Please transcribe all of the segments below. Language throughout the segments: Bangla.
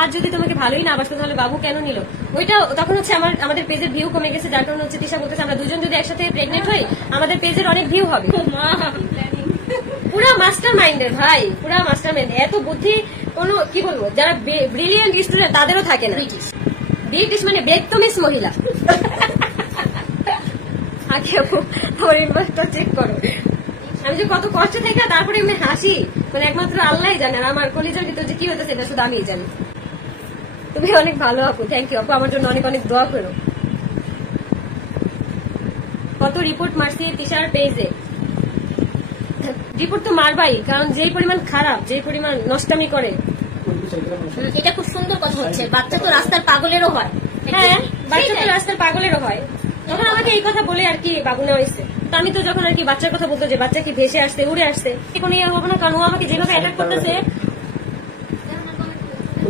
আজ যদি তোমাকে ভালোই না বাসতো তাহলে বাবু কেন নিল? ওইটা তখন হচ্ছে আমাদের পেজের ভিউ কমে গেছে, যার কারণে হচ্ছে তিশা বলতেছে আমরা দুজন যদি একসাথে প্রেগনেন্ট হই আমাদের পেজের অনেক ভিউ হবে। পুরা মাস্টার মাইন্ডের ভাই, পুরা মাস্টার মাইন্ড। এত বুদ্ধি কোনো কি বলবো, যারা ব্রিলিয়েন্ট স্টুডেন্ট তাদেরও থাকে না। ব্রিটিশ মানে বেকতমিজ মহিলা। আগে আমার ইনবক্সটা চেক করো। আমি যে কত কষ্ট থেকে তারপরে আমি হাসি, মানে একমাত্র আল্লাহই জানে, আর আমার কলিজার ভিতর যে কি হতেছে এটা শুধু আমিই জানি। তুমি অনেক ভালো আপু, থ্যাংক ইউ আপু, আমার জন্য অনেক অনেক দোয়া করো। কত রিপোর্ট মারছি তিশার পেজে। রিপোর্ট তো মারবাই, কারণ যেই পরিমাণ খারাপ, যেই পরিমাণ নষ্টামি করে। এটা খুব সুন্দর কথা হচ্ছে, বাচ্চা তো রাস্তার পাগলেরও হয়। হ্যাঁ, বাচ্চা তো রাস্তার পাগলেরও হয়। তখন আমাকে এই কথা বলে আর কি বাবু নেওয়া হয়েছে। তো আমি তো যখন আর কি বাচ্চার কথা বলতো যে বাচ্চা কি ভেসে আসছে, উড়ে আসছে, এখন ইয়ে হবো না, কারণ ও আমাকে যেভাবে অ্যাটাক করতেছে।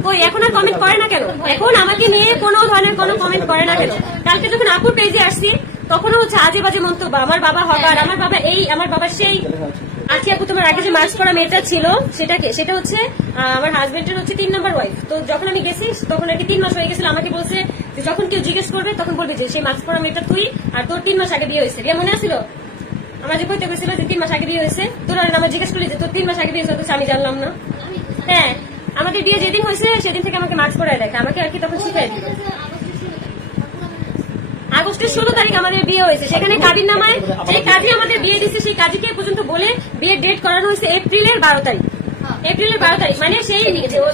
ওই এখন আর কমেন্ট করে না কেন? এখন আমাকে নিয়ে কোনো ধরনের কোনো কমেন্ট করে না কেন? কালকে যখন আপুর পেজে আসছি তখনও হচ্ছে আজে বাজে মন্তব্য, আমার বাবা হবার, আমার বাবা এই, আমার বাবা সেই। আজকে আপু তোমার আগে যে মাস্ক পরা মেয়েটা ছিল সেটা হচ্ছে আমার হাজবেন্ডের হচ্ছে 3 নম্বর ওয়াইফ। তো যখন আমি গেছি তখন আর কি 3 মাস হয়ে গেছিল। আমাকে বলছে যে যখন কেউ জিজ্ঞেস করবে তখন বলবে যে সেই মাস্ক পরা মেয়েটা তুই, আর তোর 3 মাস আগে বিয়ে হয়েছে। বিয়ে মনে আসছিল আমার যে কইতে গেছিল যে 3 মাস আগে বিয়ে হয়েছে, তোর আমার জিজ্ঞেস করলি যে তোর 3 মাস আগে বিয়ে হয়েছে, আমি জানলাম না। হ্যাঁ, আমাদের বিয়ে যেদিন হয়েছে সেদিন থেকে আমাকে মাস্ক পরায় দেখে, আমাকে আর কি তখন শিখাই দিল। আগস্টের 16 তারিখ আমাদের বিয়ে হয়েছে, সেখানে কাজীর নামায় যে কাজী আমাদের বিয়ে দিচ্ছে সেই কাজীকে পর্যন্ত বলে বিয়ের ডেট করানো হয়েছে এপ্রিলের 12 তারিখ। এপ্রিলের 12 তারিখ মানে সেই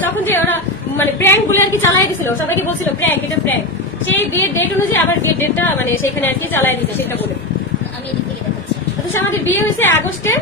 তখন যে ওরা মানে প্র্যাঙ্ক বলে আর কি চালাই দিছিল, সবাইকে বলছিল প্র্যাঙ্ক, এটা প্র্যাঙ্ক। সেই বিয়ের ডেট অনুযায়ী আবার বিয়ের ডেটটা মানে সেখানে আর কি চালাই দিচ্ছে সেটা বলে। আমি এদিক থেকে দেখাচ্ছি। অথচ আমাদের বিয়ে হয়েছে আগস্টে